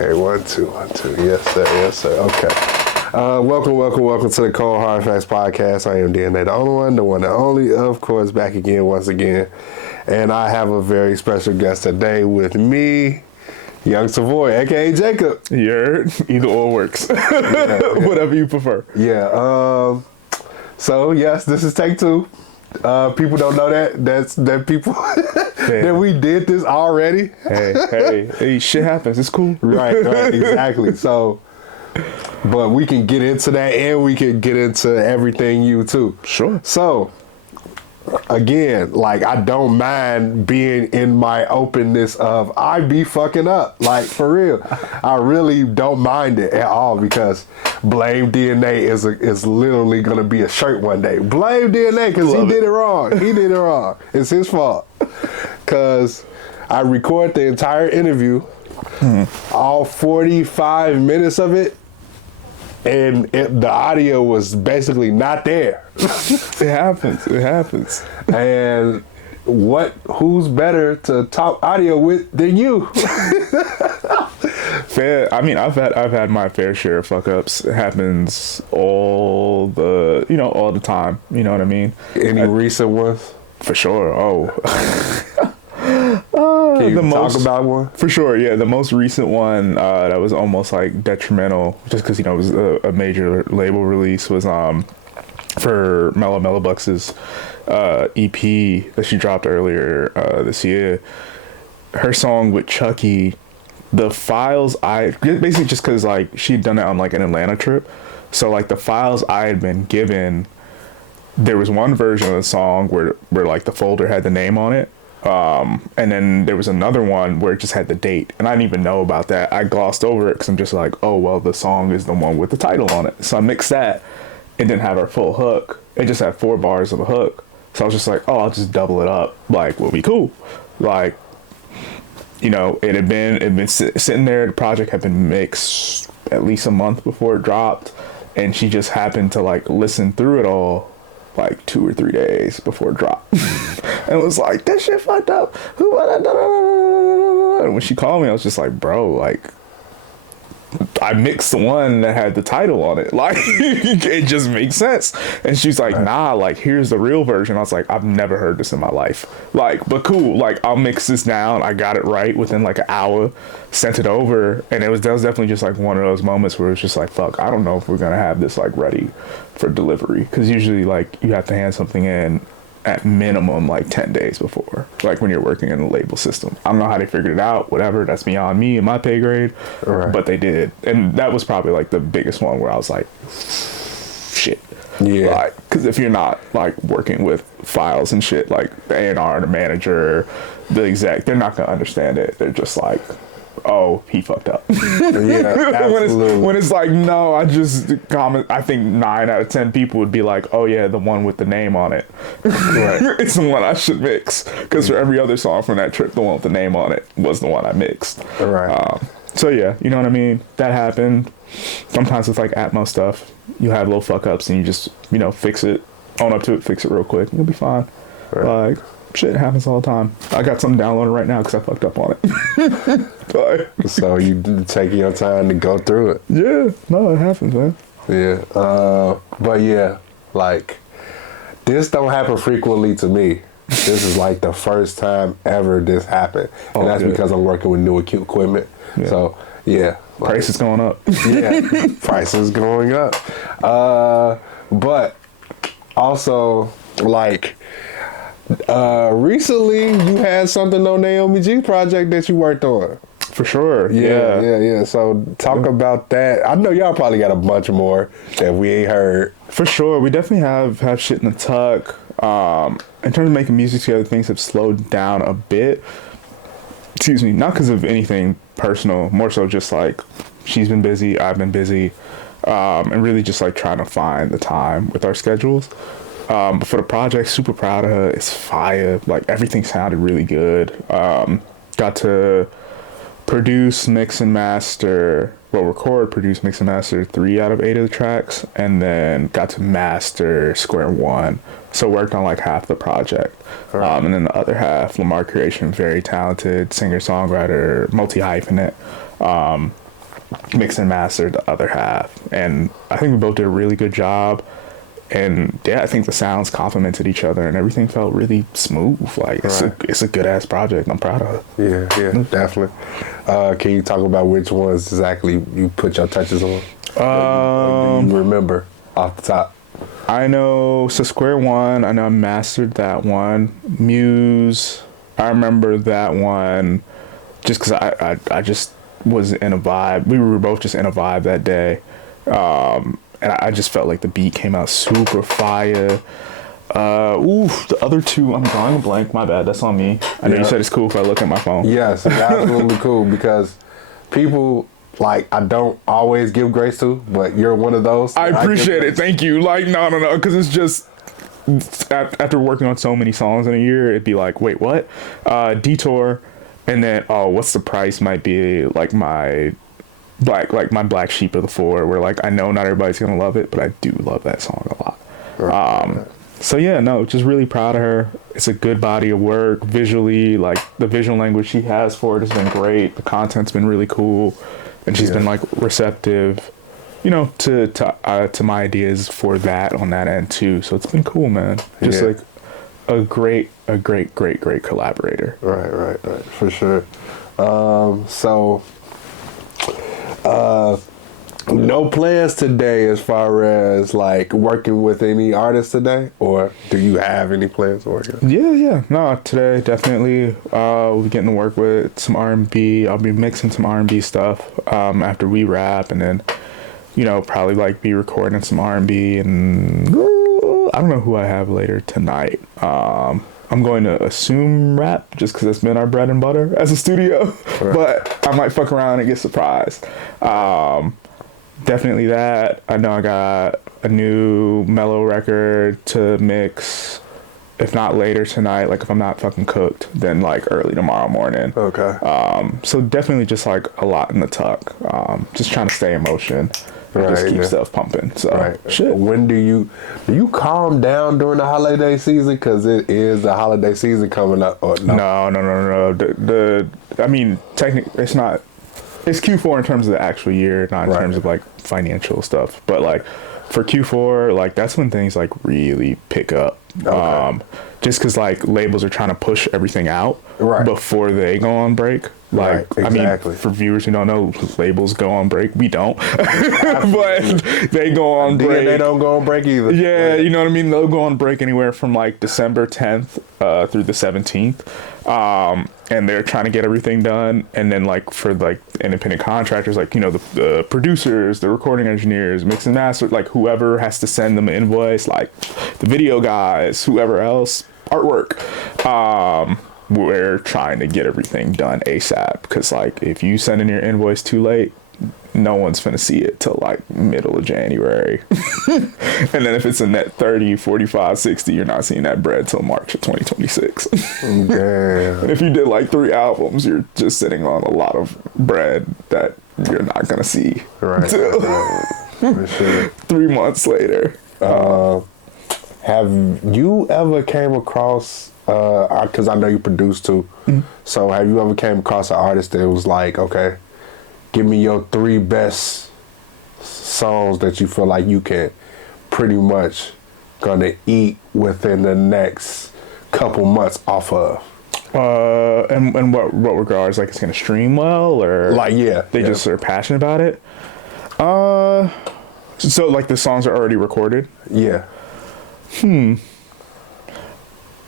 Okay, one, two. Yes, sir. Yes, sir. Okay. Welcome to the Cold Hard Facts Podcast. I am DNA, the only one, the one and only, of course, back again once again. And I have a very special guest today with me, Yung Savoye, aka Jacob. Either or works. Yeah. Whatever you prefer. Yeah. So yes, this is take two. People don't know that. That people that we did this already. Hey, shit happens. It's cool. Right, exactly. So, but we can get into that, and we can get into everything you too. Sure. So, again, like, I don't mind being in my openness of I be fucking up, like, for real. I really don't mind it at all, because blame DNA is literally gonna be a shirt one day. Blame DNA because he did it wrong. He did it wrong. It's his fault. Because I record the entire interview, all 45 minutes of it, and the audio was basically not there. It happens. And who's better to talk audio with than you? Fair. I mean, I've had my fair share of fuck ups. It happens all the time. You know what I mean? Any recent ones? For sure. Can you talk about one? For sure, yeah. The most recent one that was almost like detrimental, just because, it was a major label release, was for Mellow Bucks's EP that she dropped earlier this year. Her song with Chucky, the files basically, just because like she'd done it on like an Atlanta trip, so like the files I had been given, there was one version of the song where like the folder had the name on it. And then there was another one where it just had the date, and I didn't even know about that. I glossed over it because I'm just like, oh, well, the song is the one with the title on it. So I mixed that. It didn't have our full hook. It just had 4 bars of a hook. So I was just like, oh, I'll just double it up. Like, we'll be cool. Like, it had been sitting there. The project had been mixed at least a month before it dropped. And she just happened to like listen through it all like 2 or 3 days before it dropped. And was like, that shit fucked up. And when she called me, I was just like, bro, like, I mixed the one that had the title on it. Like, it just makes sense. And she's like, nah, like, here's the real version. I was like, I've never heard this in my life. Like, but cool. Like, I'll mix this down. I got it right within like an hour, sent it over. And that was definitely just like one of those moments where it's just like, fuck, I don't know if we're going to have this like ready for delivery. Because usually like you have to hand something in at minimum like 10 days before, like when you're working in the label system. I don't know how they figured it out, whatever, that's beyond me and my pay grade. Right. But they did. And that was probably like the biggest one where I was like, shit. Yeah. Like, because if you're not like working with files and shit, like the A&R, the manager, the exec, they're not gonna understand it. They're just like, oh, he fucked up. Yeah, absolutely. when it's like, no, I think 9 out of 10 people would be like, oh yeah, the one with the name on it. Right. It's the one I should mix. Because for every other song from that trip, the one with the name on it was the one I mixed. Right. So yeah, you know what I mean? That happened. Sometimes it's like Atmos stuff. You have little fuck ups and you just, fix it, own up to it, fix it real quick. You'll be fine. Right. Like, shit happens all the time. I got something downloaded right now because I fucked up on it. So you take your time to go through it. Yeah, no, it happens, man. Yeah, but yeah, like, this don't happen frequently to me. This is like the first time ever this happened, and that's because I'm working with new acute equipment. Yeah. So yeah, like, price is going up. Yeah, price is going up. But also, like, recently you had something on Naomi G project that you worked on. For sure. Yeah. So talk about that. I know y'all probably got a bunch more that we ain't heard. For sure. We definitely have shit in the tuck. In terms of making music together, things have slowed down a bit. Excuse me. Not because of anything personal, more so just like she's been busy, I've been busy, and really just like trying to find the time with our schedules. But for the project, super proud of her. It's fire. Like, everything sounded really good. Got to produce, mix, and master. Record, produce, mix, and master 3 out of 8 of the tracks, and then got to master square one. So worked on like half the project. Right. And then the other half, Lamar Creation, very talented singer-songwriter, multi-hyphenate. mixed and mastered the other half. And I think we both did a really good job. And yeah, I think the sounds complemented each other and everything felt really smooth. Like it's a good ass project. I'm proud of it. Yeah, definitely. Can you talk about which ones exactly you put your touches on? Do you remember off the top? I know, so Square One, I know I mastered that one. Muse, I remember that one just because I just was in a vibe. We were both just in a vibe that day. And I just felt like the beat came out super fire. The other two, I'm drawing a blank. My bad. That's on me. I know you said it's cool if I look at my phone. Yes, it's absolutely cool because people, like, I don't always give grace to, but you're one of those. I appreciate it. Thank you. Like, no. Because it's just, after working on so many songs in a year, it'd be like, wait, what? Detour. And then, what's the price might be like my black sheep of the four, where like I know not everybody's gonna love it, but I do love that song a lot. So yeah, no, just really proud of her. It's a good body of work visually. Like the visual language she has for it has been great. The content's been really cool, and she's been like receptive, you know, to my ideas for that on that end too. So it's been cool, man. Just like a great collaborator. Right, for sure. No plans today as far as like working with any artists today, or do you have any plans to work with? Yeah. No, today definitely we'll be getting to work with some R&B. I'll be mixing some R&B stuff after we rap, and then, you know, probably like be recording some R&B, and I don't know who I have later tonight. I'm going to assume rap just because it's been our bread and butter as a studio, but I might fuck around and get surprised. Definitely that. I know I got a new mellow record to mix, if not later tonight, like if I'm not fucking cooked, then like early tomorrow morning. Okay. So definitely just like a lot in the tuck. Just trying to stay in motion. Just keep stuff pumping. So shit. When do you calm down during the holiday season? Because it is the holiday season coming up. Or no? No. I mean, technically, it's not. It's Q4 in terms of the actual year, not in terms of like financial stuff. But like for Q4, like that's when things like really pick up. Okay. Just because like labels are trying to push everything out before they go on break. Like, exactly. I mean, for viewers who don't know, labels go on break. We don't, but they go on break. They don't go on break either. Yeah, you know what I mean? They'll go on break anywhere from like December 10th through the 17th. And they're trying to get everything done. And then like for like independent contractors, like, you know, the producers, the recording engineers, mix and master, like whoever has to send them an invoice, like the video guys, whoever else, artwork. We're trying to get everything done ASAP, because like if you send in your invoice too late, no one's finna see it till like middle of January. And then if it's a net 30, 45, 60, you're not seeing that bread till March of 2026. Damn. And if you did like 3 albums, you're just sitting on a lot of bread that you're not gonna see till For sure. 3 months later. Have you ever came across, because I know you produce too, so have you ever came across an artist that was like, okay, give me your 3 best songs that you feel like you can pretty much gonna eat within the next couple months off of? And what regards? Like it's gonna stream well, or like they just are passionate about it? So like the songs are already recorded? Yeah.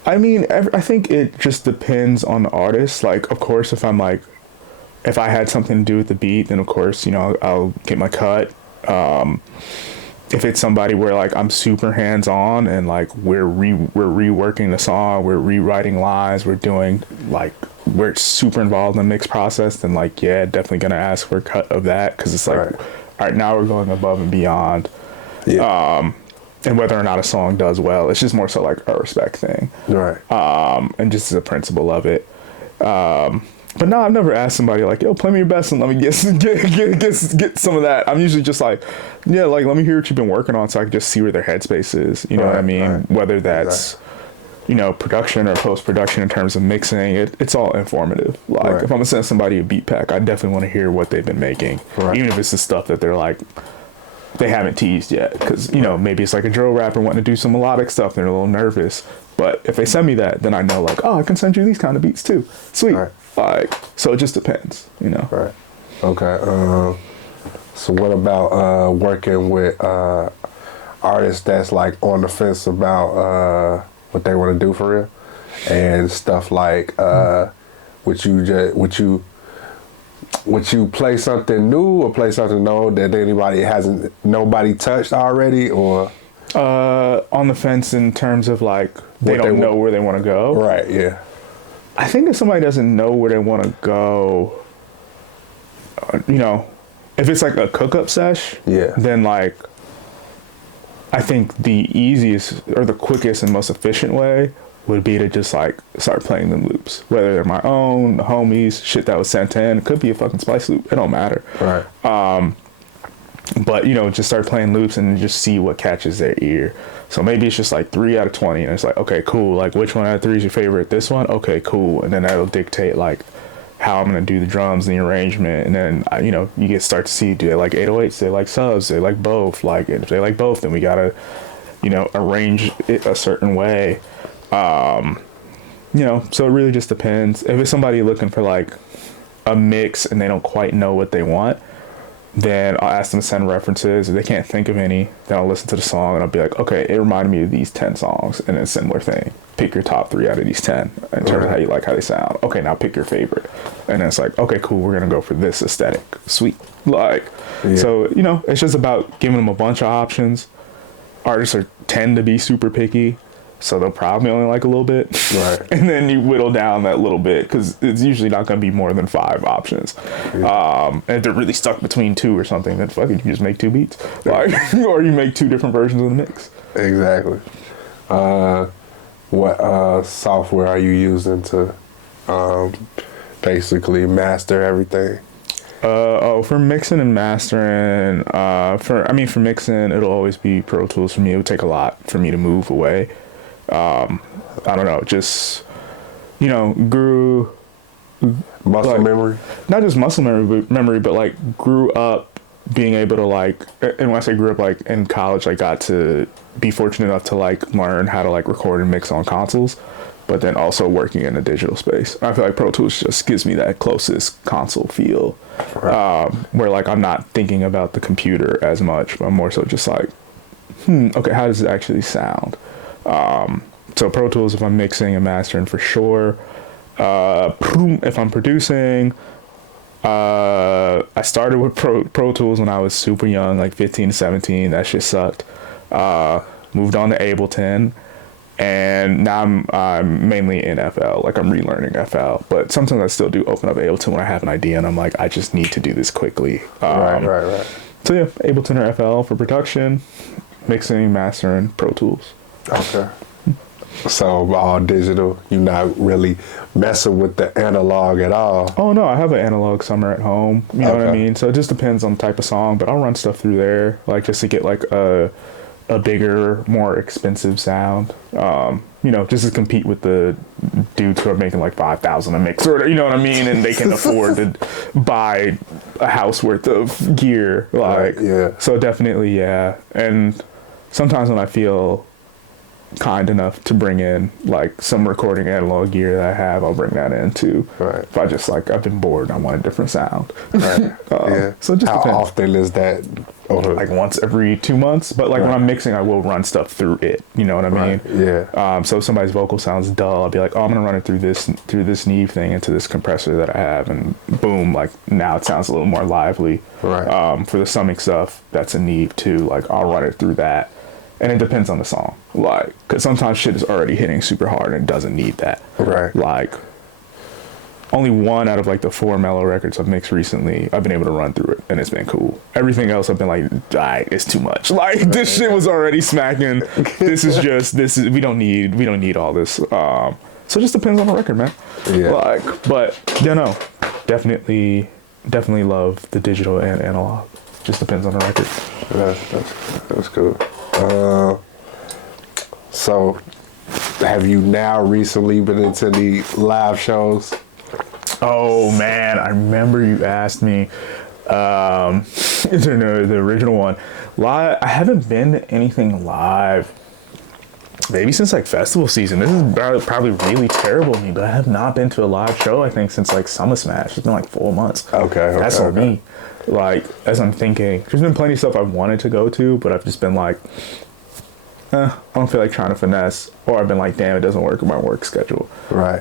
I mean, I think it just depends on the artist. Like, of course, if I had something to do with the beat, then of course, you know, I'll get my cut. If it's somebody where like I'm super hands on and like we're reworking the song, we're rewriting lines, we're super involved in the mix process, then like, yeah, definitely gonna ask for a cut of that, because it's like, all right, now we're going above and beyond. And whether or not a song does well, it's just more so like a respect thing. And just as a principle of it. But no, I've never asked somebody like, yo, play me your best and let me get some of that. I'm usually just like, yeah, like, let me hear what you've been working on so I can just see where their headspace is. You know what I mean? Whether that's production or post-production in terms of mixing, it's all informative. Like, Right. if I'm gonna send somebody a beat pack, I definitely want to hear what they've been making, Right. even if it's the stuff that they're like, they haven't teased yet. Because, maybe it's like a drill rapper wanting to do some melodic stuff, they're a little nervous. But if they send me that, then I know, like, oh, I can send you these kind of beats too. Sweet. Right. Like, so it just depends, Right. Okay. So what about working with artists that's like on the fence about what they want to do for real, and stuff like would you play something new or play something old that nobody touched already, or on the fence in terms of like they What they don't know want. where they want to go. right? Yeah. I think if somebody doesn't know where they want to go, if it's like a cook-up sesh, Yeah. then like I think the easiest or the quickest and most efficient way would be to just like start playing them loops, whether they're my own, the homies, shit that was sent in. It could be a fucking Splice loop. It don't matter. Right. But just start playing loops and just see what catches their ear. So maybe it's just like 3 out of 20, and it's like, okay, cool. Like, which one out of 3 is your favorite? This one? Okay, cool. And then that'll dictate like how I'm gonna do the drums and the arrangement. And then you start to see, do they like 808s? Do they like subs? Do they like both? Like, if they like both, then we gotta arrange it a certain way. So it really just depends. If it's somebody looking for like a mix and they don't quite know what they want, then I'll ask them to send references. If they can't think of any, then I'll listen to the song and I'll be like, okay, it reminded me of these 10 songs, and then similar thing. Pick your top 3 out of these 10 in terms of how you like how they sound. Okay, now pick your favorite. And then it's like, okay, cool, we're gonna go for this aesthetic. Sweet. Like, so, it's just about giving them a bunch of options. Artists tend to be super picky, so they'll probably only like a little bit. Right. And then you whittle down that little bit, because it's usually not going to be more than 5 options. And if they're really stuck between 2 or something, then fuck it, you just make 2 beats. Like, or you make 2 different versions of the mix. Exactly. What software are you using to basically master everything? For mixing and mastering, for mixing, it'll always be Pro Tools for me. It would take a lot for me to move away. I don't know, just, grew Muscle like, memory? Not just muscle memory, but like grew up being able to like, and when I say grew up, like in college, I got to be fortunate enough to like learn how to like record and mix on consoles, but then also working in the digital space. I feel like Pro Tools just gives me that closest console feel, Right. where like I'm not thinking about the computer as much, but I'm more so just like, okay, how does it actually sound? So Pro Tools if I'm mixing and mastering for sure. If I'm producing, I started with Pro Tools when I was super young, like 15 to 17. That shit sucked. Moved on to Ableton, and now I'm mainly in FL. Like, I'm relearning FL, but sometimes I still do open up Ableton when I have an idea and I'm like, I just need to do this quickly. Right. So yeah, Ableton or FL for production, mixing, mastering, Pro Tools. Okay. So all digital, you're not really messing with the analog at all. Oh no, I have an analog somewhere at home. You know what I Okay. mean? So it just depends on the type of song, but I'll run stuff through there, like just to get like a bigger, more expensive sound. Just to compete with the dudes who are making like 5,000 a mix, or you know what I mean, and they can afford to buy a house worth of gear. Like, Right, yeah. So definitely, yeah. And sometimes when I feel kind enough to bring in like some recording analog gear that I have, I'll bring that in too. Right. If I just like, I've been bored and I want a different sound. Right. Yeah. So it just How depends. often is that? Like once every 2 months, but like when I'm mixing, I will run stuff through it. You know what I mean? Right. Yeah. So if somebody's vocal sounds dull, I'll be like, oh, I'm gonna run it through this Neve thing into this compressor that I have, and boom, like now it sounds a little more lively. Right. For the summing stuff, that's a Neve too. Like I'll run it through that. And it depends on the song. Like, because sometimes shit is already hitting super hard and it doesn't need that. Right. Like, only 1 out of like the 4 mellow records I've mixed recently, I've been able to run through it and it's been cool. Everything else I've been like, it's too much. Like, this shit was already smacking. We don't need all this. So it just depends on the record, man. Yeah. Like, but yeah, no, definitely love the digital and analog. Just depends on the record. That's cool. So have you now recently been into the live shows? Oh man, I remember you asked me. The original one live. I haven't been to anything live maybe since like festival season. This is probably really terrible of me, but I have not been to a live show I think since like Summer Smash. It's been like 4 months. Okay, That's on me. Like, as I'm thinking, there's been plenty of stuff I've wanted to go to, but I've just been like, I don't feel like trying to finesse, or I've been like, damn, it doesn't work with my work schedule. Right.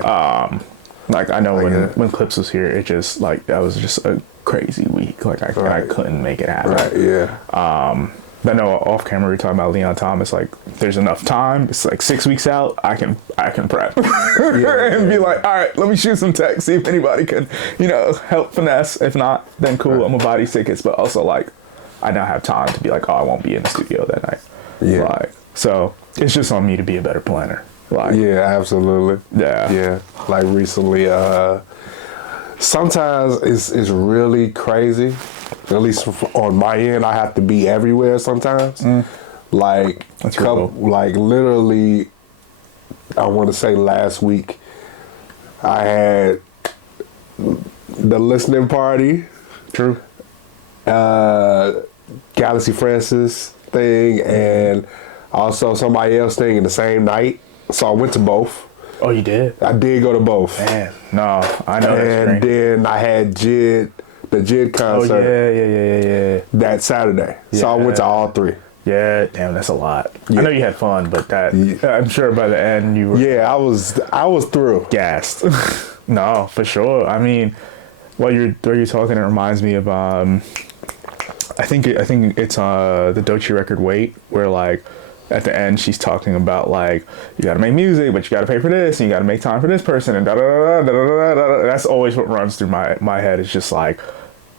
Like, I know when Clips was here, it just like, that was just a crazy week. Like, I couldn't make it happen. Right, yeah. But no, off camera we were talking about Leon Thomas. Like, there's enough time. It's like 6 weeks out. I can prep and be like, all right, let me shoot some text, see if anybody can, help finesse. If not, then cool. Right. I'm gonna buy these tickets. But also, like, I now have time to be like, oh, I won't be in the studio that night. Yeah. Like, so it's just on me to be a better planner. Like, yeah, absolutely. Yeah. Yeah. Like recently, sometimes it's really crazy. At least on my end, I have to be everywhere sometimes. Like, like literally, I want to say last week, I had the listening party. True. Galaxy Francis thing, and also somebody else thing in the same night. So I went to both. Oh, you did? I did go to both. Man, no, I know. And then I had the JID concert. Oh, yeah. That Saturday. Yeah. So I went to all three. Yeah, damn, that's a lot. Yeah. I know you had fun, but I'm sure by the end you were... Yeah, I was through. Gassed. No, for sure. I mean, while you're talking, it reminds me of, I think it's the Doechii record Wait, where like, at the end, she's talking about like, you gotta make music, but you gotta pay for this, and you gotta make time for this person, and da da da da da da da. That's always what runs through my head. It's just like,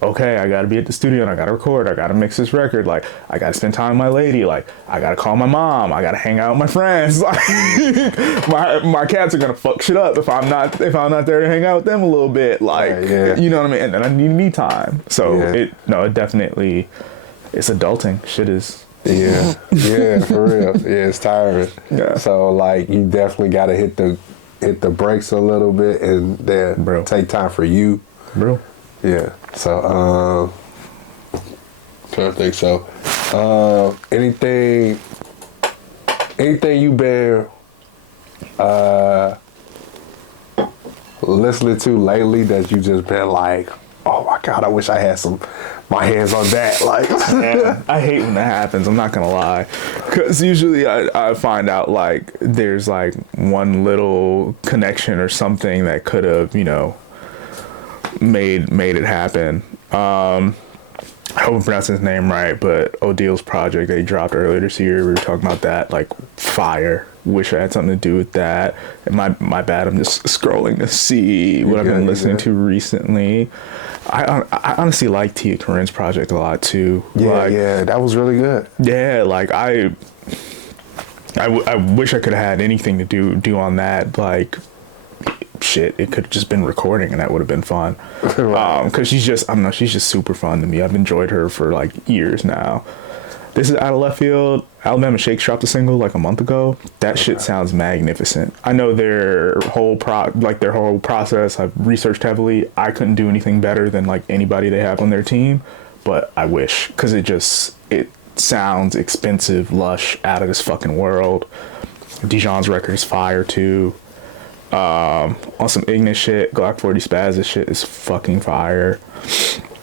okay, I gotta be at the studio, and I gotta record, I gotta mix this record, like, I gotta spend time with my lady, like, I gotta call my mom, I gotta hang out with my friends, like, my cats are gonna fuck shit up if I'm not there to hang out with them a little bit, like, you know what I mean? And then I need me time. So it definitely, it's adulting. Shit is. Yeah, for real. Yeah, it's tiring. Yeah. So like, you definitely got to hit the brakes a little bit, and then take time for you. Bro. Yeah. So trying to think. So anything you've been listening to lately that you just been like, oh my God, I wish I had my hands on that. Like, yeah, I hate when that happens. I'm not gonna lie, because usually I find out like there's like one little connection or something that could have made it happen. I hope I'm pronouncing his name right, but Odil's project that he dropped earlier this year, we were talking about that, like, fire. Wish I had something to do with that. And my bad, I'm just scrolling to see what I've been listening to recently. I honestly like Tia Corinne's project a lot too. Yeah, that was really good. Yeah, like I wish I could have had anything to do on that. Like, shit, it could have just been recording, and that would have been fun. Right. Because she's just super fun to me. I've enjoyed her for like years now. This is out of left field. Alabama Shakes dropped a single like a month ago. That shit sounds magnificent. I know their whole process. I've researched heavily. I couldn't do anything better than like anybody they have on their team, but I wish, because it sounds expensive, lush, out of this fucking world. Dijon's record is fire too. On some Ignis shit, Glock 40 Spaz's shit is fucking fire.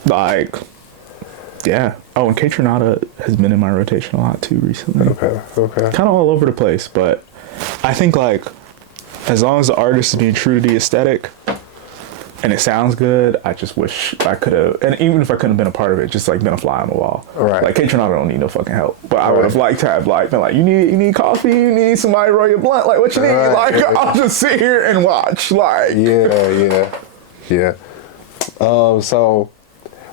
Like, yeah. Oh, and K-Tronada has been in my rotation a lot too recently. Okay. Kind of all over the place, but I think like, as long as the artist is being true to the aesthetic and it sounds good, I just wish I could have, and even if I couldn't have been a part of it, just like been a fly on the wall. Right. Like, K-Tronada don't need no fucking help, but I would have liked to have like been like, you need coffee, you need somebody to roll your blunt, like what you need? Like, I'll just sit here and watch. Like, yeah. So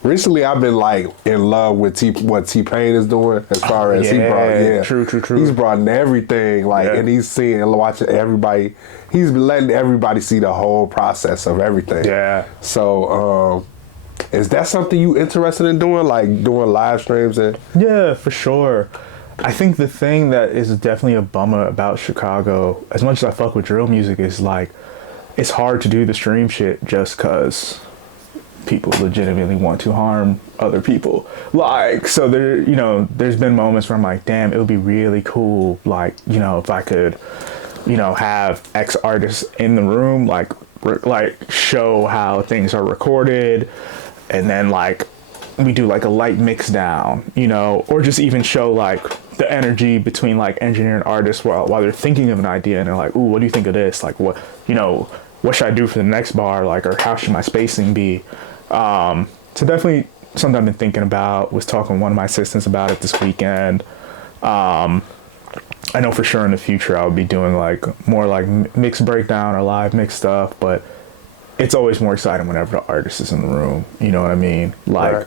recently I've been like in love with what T-Pain is doing, as far as he brought, true. He's brought in everything, like, and he's watching everybody. He's been letting everybody see the whole process of everything. Yeah. So, is that something you interested in doing, like doing live streams and? Yeah, for sure. I think the thing that is definitely a bummer about Chicago, as much as I fuck with drill music, is like it's hard to do the stream shit just because people legitimately want to harm other people. Like, so there, you know, there's been moments where I'm like, damn, it would be really cool, like, you know, if I could, you know, have X artists in the room, like show how things are recorded, and then like we do like a light mix down, you know, or just even show like the energy between like engineer and artists while they're thinking of an idea and they're like, ooh, what do you think of this? Like, what, you know, what should I do for the next bar? Like, or how should my spacing be? So definitely something I've been thinking about. Was talking to one of my assistants about it this weekend. I know for sure in the future I'll be doing like more like mix breakdown or live mix stuff, but it's always more exciting whenever the artist is in the room. You know what I mean? Like, right.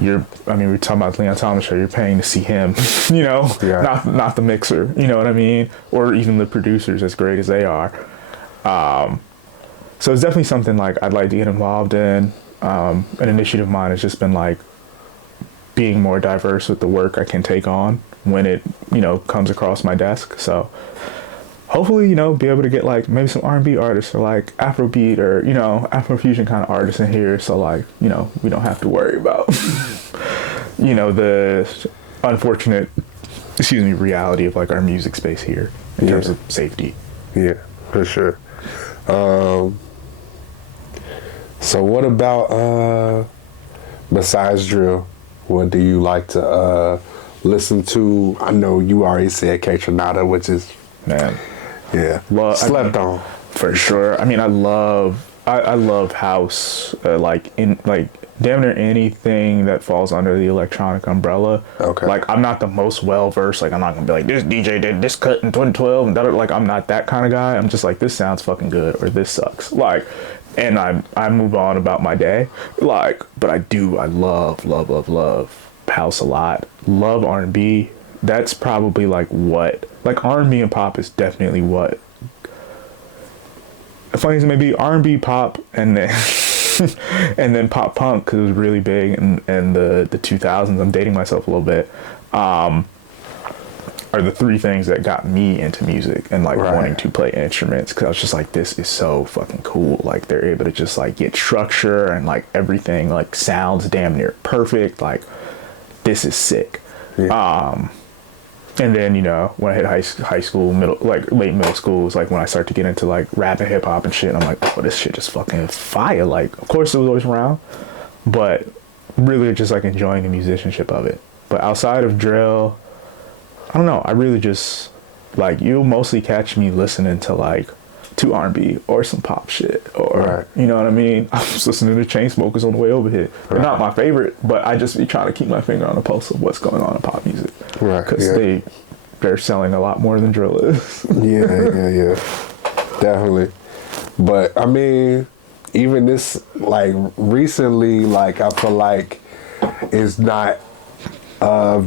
We're talking about the Leon Thomas show, you're paying to see him, you know, yeah. not the mixer, you know what I mean? Or even the producers, as great as they are. So it's definitely something like I'd like to get involved in. An initiative of mine has just been like being more diverse with the work I can take on when it, you know, comes across my desk. So hopefully, you know, be able to get like maybe some R&B artists or like Afrobeat or, you know, Afrofusion kind of artists in here. So like, you know, we don't have to worry about, you know, the unfortunate, reality of like our music space here in terms of safety. Yeah, for sure. So what about, besides drill, what do you like to listen to? I know you already said K Tronada, which is, man, yeah, slept on for sure. I mean, I love house, like damn near anything that falls under the electronic umbrella. Okay. Like, I'm not the most well versed. Like, I'm not gonna be like, this DJ did this cut in 2012 and that. Like, I'm not that kind of guy. I'm just like, this sounds fucking good or this sucks. Like, and I move on about my day. Like, but I love house a lot. Love R&B. That's probably like what, like R&B and pop is definitely what. Funny as it may be, R&B, pop, and then and then pop punk, because it was really big in the 2000s. I'm dating myself a little bit. Are the three things that got me into music and like wanting to play instruments, because I was just like, this is so fucking cool. Like, they're able to just like get structure and like everything like sounds damn near perfect. Like, this is sick. Yeah. And then, you know, when I hit high school, late middle school, was like when I started to get into like rap and hip hop and shit. And I'm like, oh, this shit just fucking fire. Like, of course it was always around, but really just like enjoying the musicianship of it. But outside of drill, I don't know. I really just like, you'll mostly catch me listening to like to R&B or some pop shit, or you know what I mean. I was listening to Chainsmokers on the way over here. They're not my favorite, but I just be trying to keep my finger on the pulse of what's going on in pop music, because they're selling a lot more than drill is. yeah, definitely. But I mean, even this like recently, like I feel like it's not a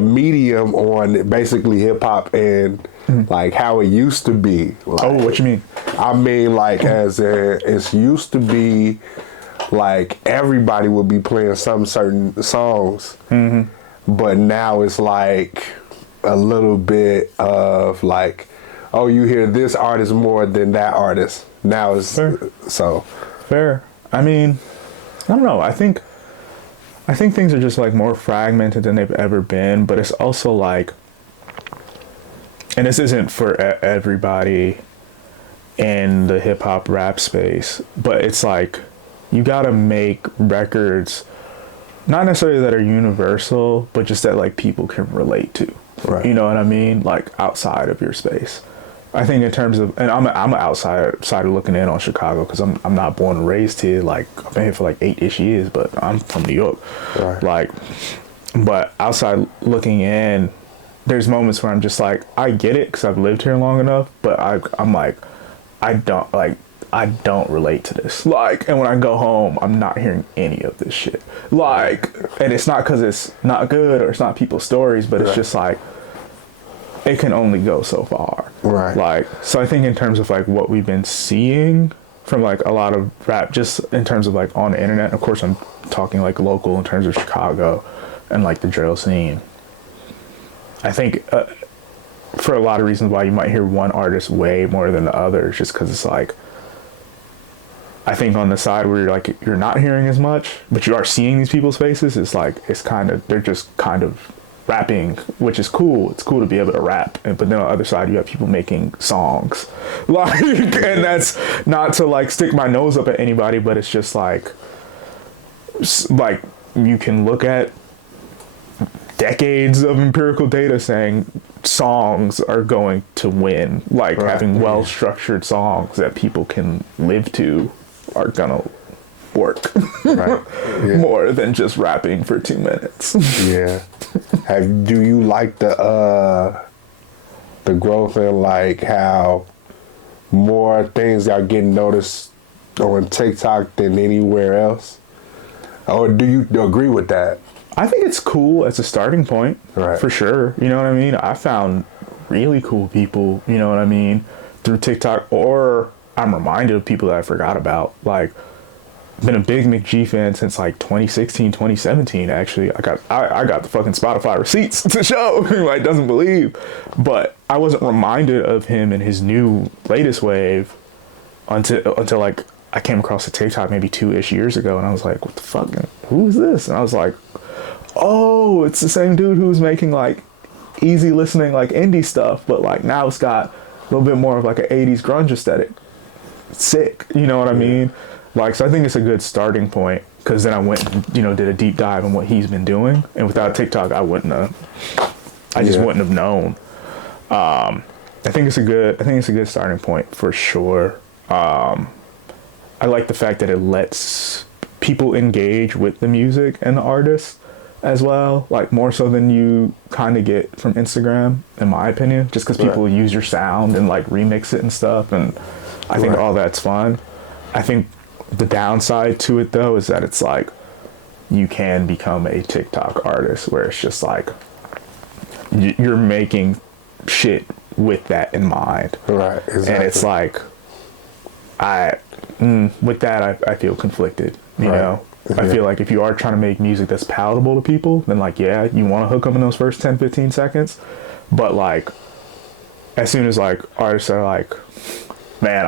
medium on basically hip hop and like how it used to be. Like, oh, what you mean? I mean, like it used to be like everybody would be playing some certain songs, but now it's like a little bit of like, oh, you hear this artist more than that artist. Now it's fair. I mean, I don't know. I think things are just like more fragmented than they've ever been, but it's also like, and this isn't for everybody in the hip hop rap space, but it's like, you gotta make records, not necessarily that are universal, but just that like people can relate to. You know what I mean? Like outside of your space. I think in terms of, and I'm an outsider looking in on Chicago, because I'm not born and raised here. Like, I've been here for like 8-ish years, but I'm from New York. Like, but outside looking in, there's moments where I'm just like, I get it because I've lived here long enough, but I'm like, I don't relate to this. Like, and when I go home, I'm not hearing any of this shit. Like, and it's not because it's not good or it's not people's stories, but it's just like, it can only go so far. Like, so I think in terms of like what we've been seeing from like a lot of rap, just in terms of like on the internet, of course I'm talking like local in terms of Chicago and like the drill scene, I think for a lot of reasons why you might hear one artist way more than the other, just because it's like, I think on the side where you're not hearing as much, but you are seeing these people's faces, it's like, they're just kind of rapping, which is cool. It's cool to be able to rap. But then on the other side, you have people making songs. Like, and that's not to like stick my nose up at anybody, but it's just like you can look at decades of empirical data saying songs are going to win. Like having well-structured songs that people can live to are gonna work more than just rapping for 2 minutes. Yeah. Do you like the growth in like how more things are getting noticed on TikTok than anywhere else? Or do you agree with that? I think it's cool as a starting point, right, for sure. You know what I mean? I found really cool people, you know what I mean, through TikTok, or I'm reminded of people that I forgot about. Like, been a big McG fan since like 2016, 2017. Actually, I got the fucking Spotify receipts to show. Like, doesn't believe, but I wasn't reminded of him and his new latest wave until like I came across a TikTok maybe 2-ish years ago, and I was like, what the fuck? Who is this? And I was like, oh, it's the same dude who's making like easy listening like indie stuff, but like now it's got a little bit more of like an 80s grunge aesthetic. Sick, you know what I mean? Like, so I think it's a good starting point, because then I went and, did a deep dive on what he's been doing, and without TikTok I just wouldn't have known. I think it's a good starting point for sure. I like the fact that it lets people engage with the music and the artist as well, like more so than you kind of get from Instagram, in my opinion, just because people use your sound and like remix it and stuff, and I think all that's fun. I think the downside to it though is that it's like you can become a TikTok artist where it's just like you're making shit with that in mind, right? Exactly. And it's like with that I feel conflicted, you know. I feel like if you are trying to make music that's palatable to people, then like, yeah, you want to hook them in those first 10-15 seconds, but like as soon as like artists are like, man,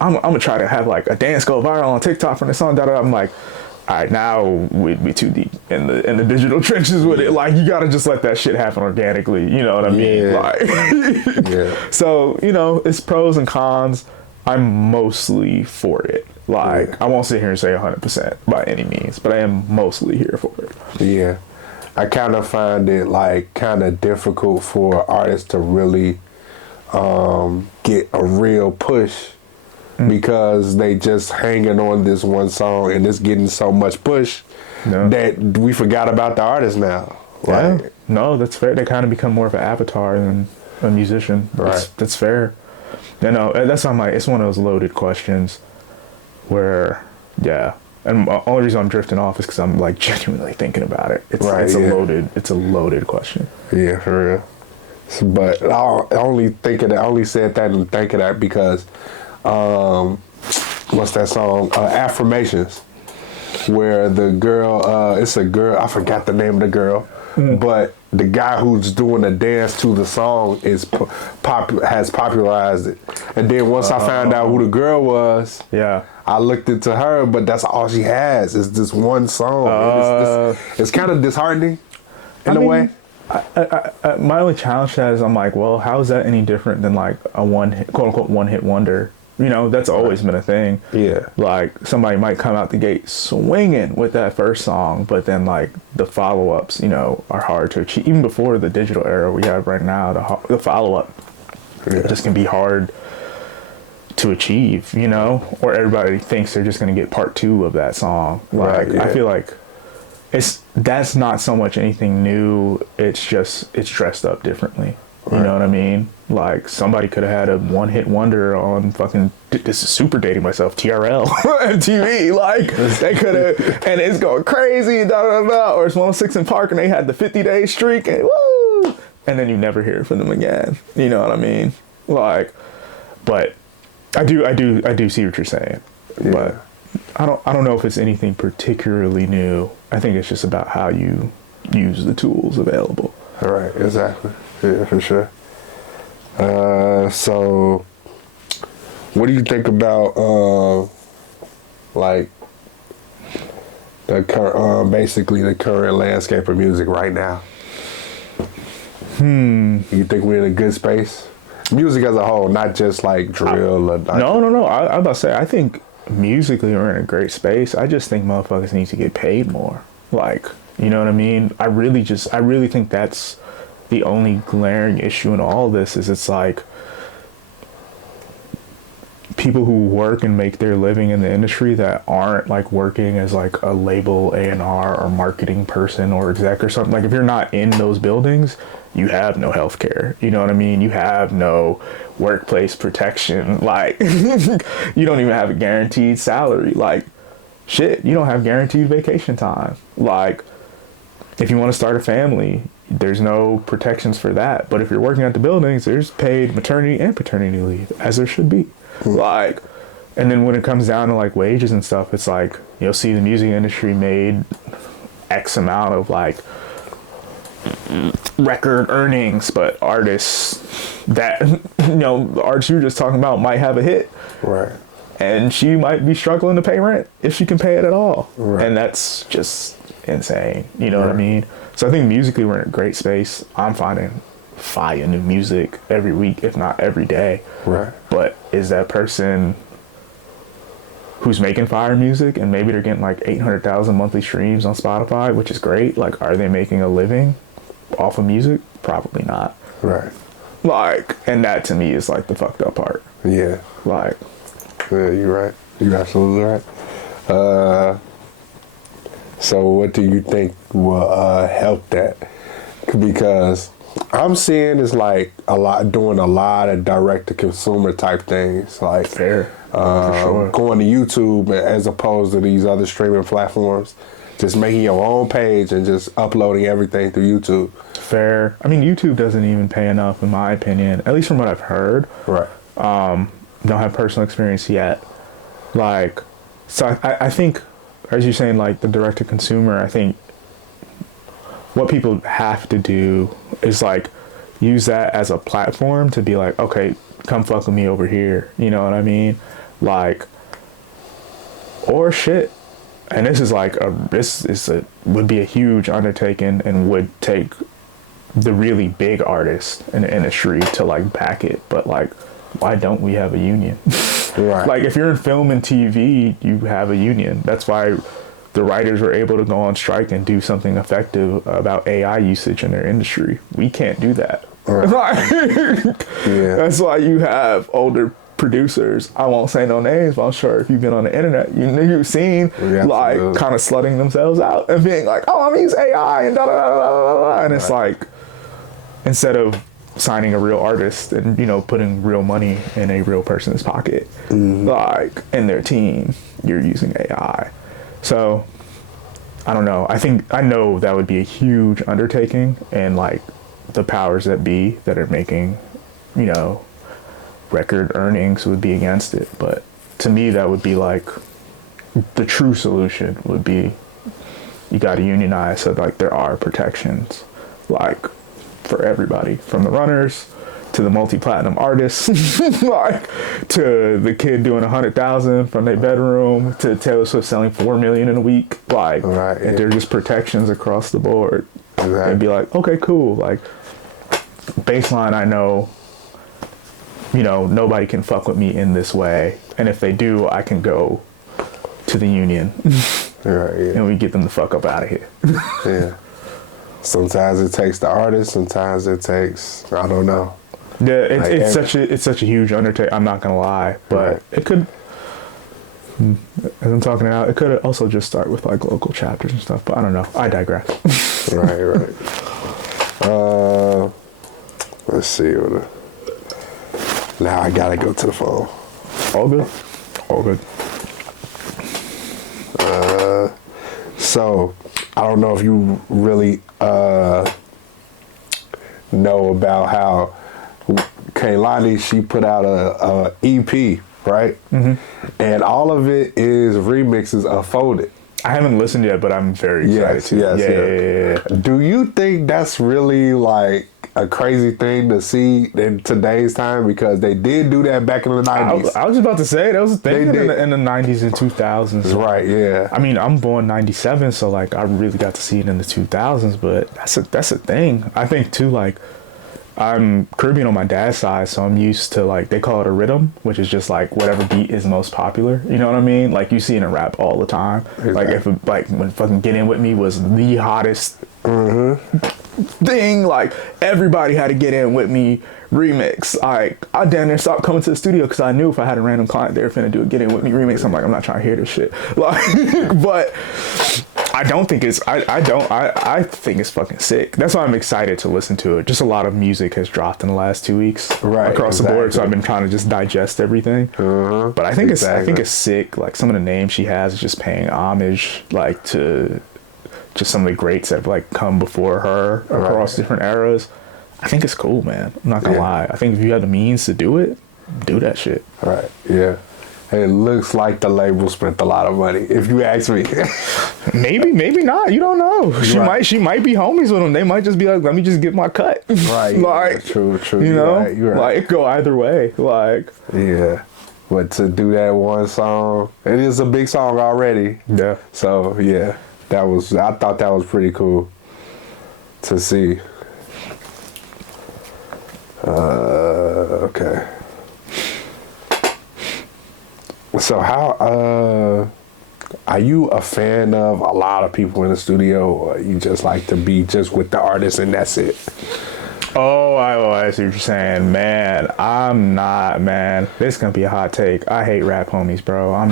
I'm gonna try to have like a dance go viral on TikTok from this song, I'm like, all right, now we'd be too deep in the digital trenches with it. Like, you gotta just let that shit happen organically, you know what I mean? Like, so, it's pros and cons. I'm mostly for it. Like, I won't sit here and say 100% by any means, but I am mostly here for it. Yeah. I kind of find it like kind of difficult for artists to really get a real push, because they just hanging on this one song and it's getting so much push that we forgot about the artist now. Like, yeah. No, that's fair. They kind of become more of an avatar than a musician. That's fair. That's why I'm like, it's one of those loaded questions where, and the only reason I'm drifting off is because I'm like genuinely thinking about it. It's a loaded question. Yeah, for real. But I only said that and think of that because what's that song? Affirmations, where the girl, it's a girl, I forgot the name of the girl, but the guy who's doing the dance to the song has popularized it. And then once I found out who the girl was, I looked into her, but that's all she has is this one song. It's kind of disheartening in a way. My only challenge to that is I'm like, well, how is that any different than like a quote unquote one hit wonder? That's always been a thing. Yeah. Like, somebody might come out the gate swinging with that first song, but then like the follow-ups, are hard to achieve. Even before the digital era we have right now, the follow-up just can be hard to achieve, or everybody thinks they're just going to get part 2 of that song. Like, I feel like that's not so much anything new. It's dressed up differently. You know what I mean? Like, somebody could have had a one-hit wonder on fucking, this is super dating myself, TRL, MTV. Like, they could have, and it's going crazy, or it's 106 in Park, and they had the 50-day streak, and woo! And then you never hear from them again. You know what I mean? Like, but I do see what you're saying. Yeah. But I don't know if it's anything particularly new. I think it's just about how you use the tools available. All right, exactly. Yeah, for sure. So, what do you think about like the basically the current landscape of music right now? You think we're in a good space? Music as a whole, not just like drill. No. I'm about to say, I think musically we're in a great space. I just think motherfuckers need to get paid more. Like, you know what I mean? I really think that's the only glaring issue in all this is it's like people who work and make their living in the industry that aren't like working as like a label A&R or marketing person or exec or something. Like if you're not in those buildings, you have no health care. You know what I mean? You have no workplace protection. Like you don't even have a guaranteed salary. Like shit, you don't have guaranteed vacation time. Like if you want to start a family, there's no protections for that. But if you're working at the buildings, there's paid maternity and paternity leave, as there should be. Like, and then when it comes down to like wages and stuff, it's like you'll see the music industry made X amount of like record earnings, but artists that the artist you were just talking about might have a hit, right? And she might be struggling to pay rent if she can pay it at all, right. And that's just insane. You know what I mean? So I think musically we're in a great space. I'm finding fire new music every week, if not every day. Right. But is that person who's making fire music and maybe they're getting like 800,000 monthly streams on Spotify, which is great. Like, are they making a living off of music? Probably not. Right. Like, and that to me is like the fucked up part. Yeah. Like, yeah, you're right. You're absolutely right. So what do you think will help that? Because I'm seeing is like doing a lot of direct to consumer type things, like fair, for sure. Going to YouTube as opposed to these other streaming platforms, just making your own page and just uploading everything through YouTube. Fair. I mean, YouTube doesn't even pay enough, in my opinion, at least from what I've heard. Right. Don't have personal experience yet. Like, so I think, as you're saying, like the direct to consumer, I think what people have to do is like use that as a platform to be like, okay, come fuck with me over here. You know what I mean? Like, or shit. And this is like would be a huge undertaking and would take the really big artists in the industry to like back it. But like, why don't we have a union? Right. Like if you're in film and TV, you have a union. That's why the writers were able to go on strike and do something effective about AI usage in their industry. We can't do that. Right. Yeah. That's why you have older producers. I won't say no names, but I'm sure if you've been on the internet, you've seen like kind of slutting themselves out and being like, oh, I'm gonna use AI and da da da da da. And it's like, instead of signing a real artist and putting real money in a real person's pocket, like in their team, you're using AI. So I don't know. I know that would be a huge undertaking, and like the powers that be that are making record earnings would be against it. But to me, that would be like the true solution would be you got to unionize so like there are protections like for everybody, from the runners to the multi-platinum artists, like to the kid doing 100,000 from their bedroom to Taylor Swift selling 4 million in a week. Like, right, if they're just protections across the board, exactly. They'd be like, okay, cool. Like, baseline, I know, nobody can fuck with me in this way, and if they do, I can go to the union, right? Yeah. And we get them the fuck up out of here. Yeah. Sometimes it takes the artist. Sometimes it takes, I don't know. Yeah, it's such a huge undertaking. I'm not gonna lie, but right. It could. As I'm talking now, it could also just start with like local chapters and stuff. But I don't know. I digress. Right. Let's see. Now I gotta go to the phone. All good. So I don't know if you really know about how Kehlani, she put out a EP, right? Mm-hmm. And all of it is remixes of Folded. I haven't listened yet, but I'm very excited to. Yes. Do you think that's really like a crazy thing to see in today's time because they did do that back in the 90s. I was about to say that was a thing in the 90s and 2000s. Right, yeah. I mean, I'm born 97, so like I really got to see it in the 2000s, but that's a thing. I think too, like I'm Caribbean on my dad's side, so I'm used to like they call it a rhythm, which is just like whatever beat is most popular. You know what I mean? Like you see it in rap all the time. Exactly. Like when fucking Get In With Me was the hottest thing, like everybody had to Get In With Me remix. Like I damn near stopped coming to the studio because I knew if I had a random client they were finna do a Get In With Me remix. I'm like, I'm not trying to hear this shit. Like, but I don't think it's I think it's fucking sick. That's why I'm excited to listen to it. Just a lot of music has dropped in the last 2 weeks across the board, so I've been trying to just digest everything. But I think it's sick. Like some of the names she has is just paying homage like to just some of the greats that have like come before her across different eras. I think it's cool, man. I'm not gonna lie. I think if you have the means to do it, do that shit. Right. Yeah. It looks like the label spent a lot of money, if you ask me. maybe not. You don't know. She might be homies with them. They might just be like, let me just get my cut. Right. Like, true. You know, you're right. Like it go either way. Like, yeah. But to do that one song, it is a big song already. Yeah. So yeah, I thought that was pretty cool to see. Okay. So how are you a fan of a lot of people in the studio, or you just like to be just with the artist and that's it? Oh, I see what you're saying, man. I'm not, man. This is gonna be a hot take. I hate rap homies, bro. I'm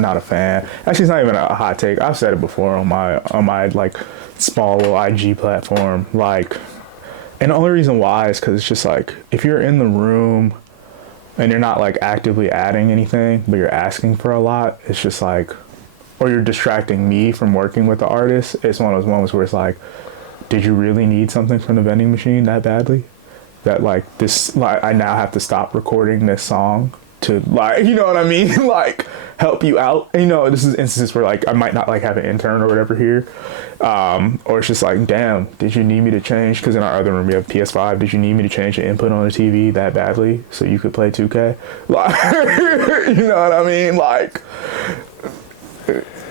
not a fan. Actually, it's not even a hot take. I've said it before on my like small little IG platform. Like, and the only reason why is because it's just like if you're in the room and you're not like actively adding anything, but you're asking for a lot, it's just like, or you're distracting me from working with the artist. It's one of those moments where it's like, did you really need something from the vending machine that badly? That like this, like I now have to stop recording this song to like, you know what I mean? Like help you out. And, you know, this is instances where like I might not like have an intern or whatever here. Or it's just like, damn, did you need me to change? Because in our other room we have PS5. Did you need me to change the input on the TV that badly so you could play 2K? Like, you know what I mean? Like,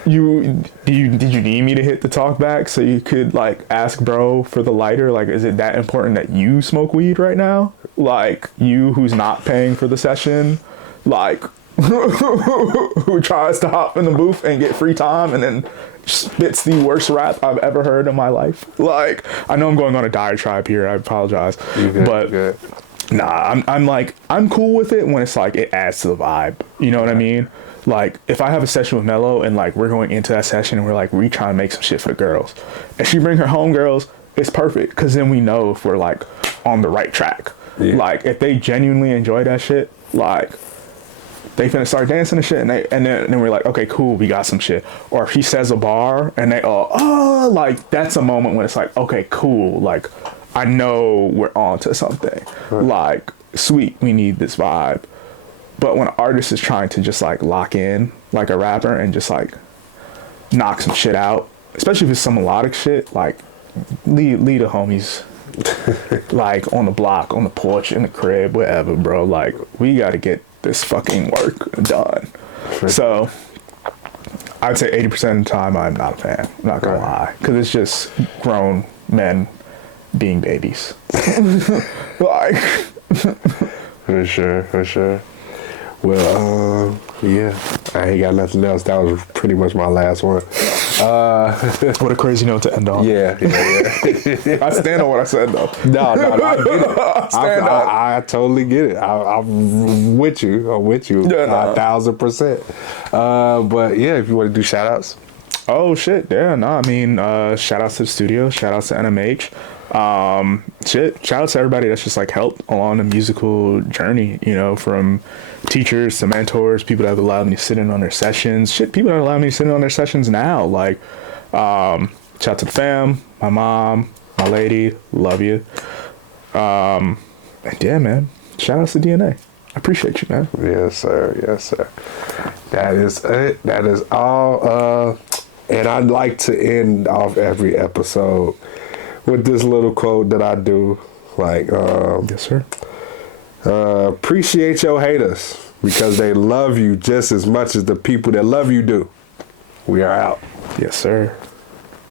did you need me to hit the talk back so you could like ask bro for the lighter? Like, is it that important that you smoke weed right now? Like, you who's not paying for the session, like who tries to hop in the booth and get free time and then spits the worst rap I've ever heard in my life. Like, I know I'm going on a diatribe here, I apologize. But nah, I'm cool with it when it's like it adds to the vibe. You know what I mean? Like, if I have a session with Mello and like we're going into that session and we're like we trying to make some shit for the girls, and she bring her homegirls, it's perfect because then we know if we're like on the right track. Like, if they genuinely enjoy that shit, like they finna start dancing and shit, and then we're like, okay, cool, we got some shit. Or if she says a bar and they all, like, that's a moment when it's like, okay, cool, like I know we're on to something. Like, sweet, we need this vibe. But when an artist is trying to just like lock in like a rapper and just like knock some shit out, especially if it's some melodic shit, like lead the homies like on the block, on the porch, in the crib, whatever, bro. Like, we gotta get this fucking work done. So I'd say 80% of the time I'm not a fan, I'm not gonna lie, because it's just grown men being babies. Like, for sure. Well, yeah, I ain't got nothing else. That was pretty much my last one. What a crazy note to end on. Yeah. I stand on what I said, though. No, I get it. I totally get it. I'm with you. 1,000%. But yeah, if you want to do shout outs. Oh, shit. Yeah, no, I mean, shout outs to the studio, shout outs to NMH. Shout out to everybody that's just like helped along the musical journey, you know, from teachers to mentors, people that have allowed me to sit in on their sessions, people that allow me to sit in on their sessions now. Like, shout out to the fam, my mom, my lady, love you. And yeah, man, shout out to DNA. I appreciate you, man. Yes, sir. That is it. That is all. And I'd like to end off every episode with this little quote that I do Like, Yes, sir. appreciate your haters because they love you just as much as the people that love you do. We are out. Yes, sir.